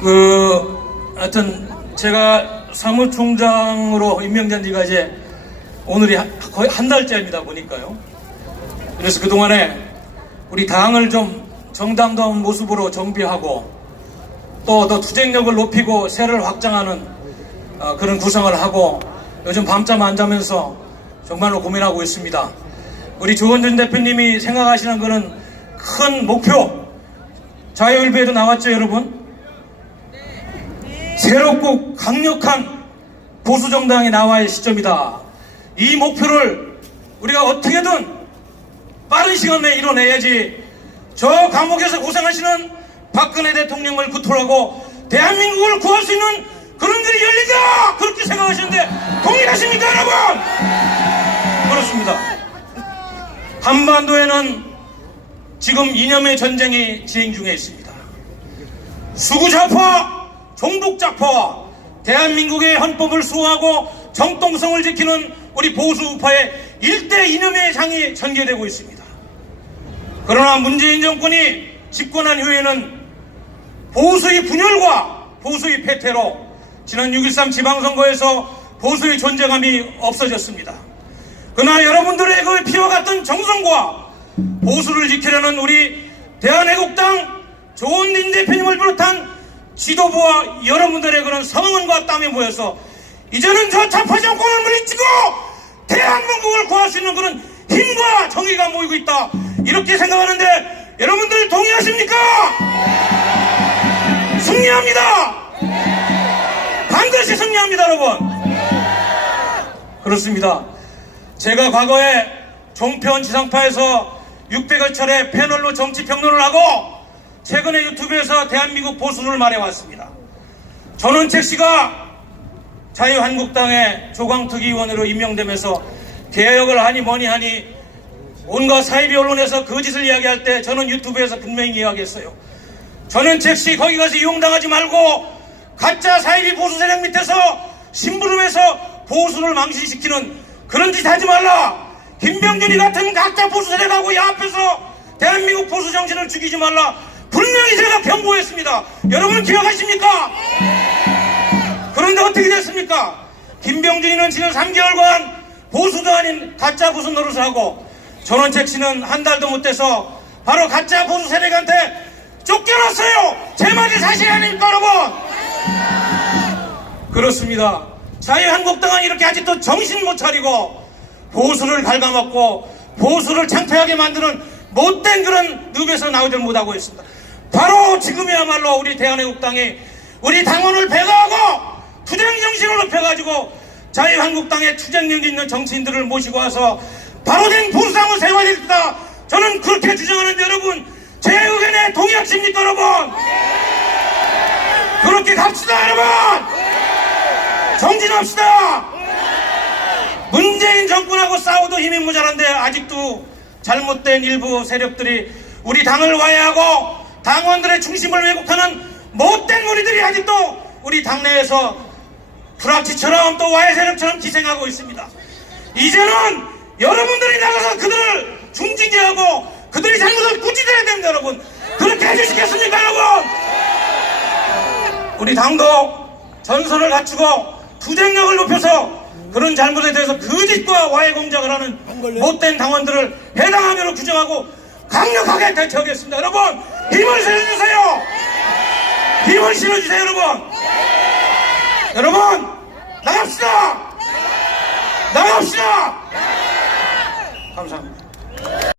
그 하여튼 제가 사무총장으로 임명된 지가 이제 오늘이 한- 거의 한 달째입니다 보니까요. 그래서 그동안에 우리 당을 좀 정당다운 모습으로 정비하고 또 더 투쟁력을 높이고 세를 확장하는 어, 그런 구성을 하고 요즘 밤잠 안 자면서 정말로 고민하고 있습니다. 우리 조원준 대표님이 생각하시는 거는 큰 목표 자유일보에도 나왔죠 여러분? 새롭고 강력한 보수정당이 나와야 할 시점이다. 이 목표를 우리가 어떻게든 빠른 시간 내에 이뤄내야지 저 감옥에서 고생하시는 박근혜 대통령을 구토하고 대한민국을 구할 수 있는 그런 길이 열린다! 그렇게 생각하시는데 동의하십니까 여러분? 그렇습니다. 한반도에는 지금 이념의 전쟁이 진행 중에 있습니다 수구좌파 종북좌파와 대한민국의 헌법을 수호하고 정통성을 지키는 우리 보수우파의 일대 이념의 장이 전개되고 있습니다 그러나 문재인 정권이 집권한 후에는 보수의 분열과 보수의 패퇴로 지난 6.13 지방선거에서 보수의 존재감이 없어졌습니다. 그러나 여러분들의 그 피워갔던 정성과 보수를 지키려는 우리 대한애국당 조은린 대표님을 비롯한 지도부와 여러분들의 그런 성원과 땀이 모여서 이제는 저 좌파 정권을 물리치고 대한민국을 구할 수 있는 그런 힘과 정의가 모이고 있다. 이렇게 생각하는데 여러분들 동의하십니까? 승리합니다! 반드시 승리합니다, 여러분! 그렇습니다. 제가 과거에 종편 지상파에서 600여 차례 패널로 정치 평론을 하고 최근에 유튜브에서 대한민국 보수를 말해왔습니다. 전원책 씨가 자유한국당의 조광특위 의원으로 임명되면서 개혁을 하니 뭐니 하니 온갖 사이비 언론에서 거짓을 이야기할 때 저는 유튜브에서 분명히 이야기했어요. 저는 즉시 거기 가서 이용당하지 말고 가짜 사이비 보수 세력 밑에서 심부름해서 보수를 망신시키는 그런 짓 하지 말라. 김병준이 같은 가짜 보수 세력하고 야합해서 대한민국 보수 정신을 죽이지 말라. 분명히 제가 경고했습니다. 여러분 기억하십니까? 그런데 어떻게 됐습니까? 김병준이는 지난 3개월간 보수도 아닌 가짜 보수 노릇을 하고 전원책 씨는 한 달도 못 돼서 바로 가짜 보수 세력한테 쫓겨났어요. 제 말이 사실 아닙니까 여러분? 그렇습니다. 자유한국당은 이렇게 아직도 정신 못 차리고 보수를 갉아먹고 보수를 창피하게 만드는 못된 그런 늪에서 나오질 못하고 있습니다. 바로 지금이야말로 우리 대한애국당이 우리 당원을 배가하고 투쟁 정신을 높여가지고 자유한국당의 투쟁력 있는 정치인들을 모시고 와서 바로 된 보수당을 세워야 되겠다. 저는 그렇게 주장하는데 여러분 제 의견에 동의하십니까 여러분? 그렇게 갑시다 여러분! 정진합시다! 문재인 정권하고 싸워도 힘이 모자란데 아직도 잘못된 일부 세력들이 우리 당을 와해하고 당원들의 중심을 왜곡하는 못된 무리들이 아직도 우리 당내에서 불합치처럼 또 와해 세력처럼 기생하고 있습니다. 이제는 여러분들이 나가서 그들을 중징계하고 그들이 잘못을 꾸짖어야 됩니다 여러분. 그렇게 해주시겠습니까 여러분? 우리 당도 전선을 갖추고 투쟁력을 높여서 그런 잘못에 대해서 거짓과 와해 공작을 하는 못된 당원들을 해당하면 규정하고 강력하게 대처하겠습니다. 여러분 힘을 실어주세요. 힘을 실어주세요. 여러분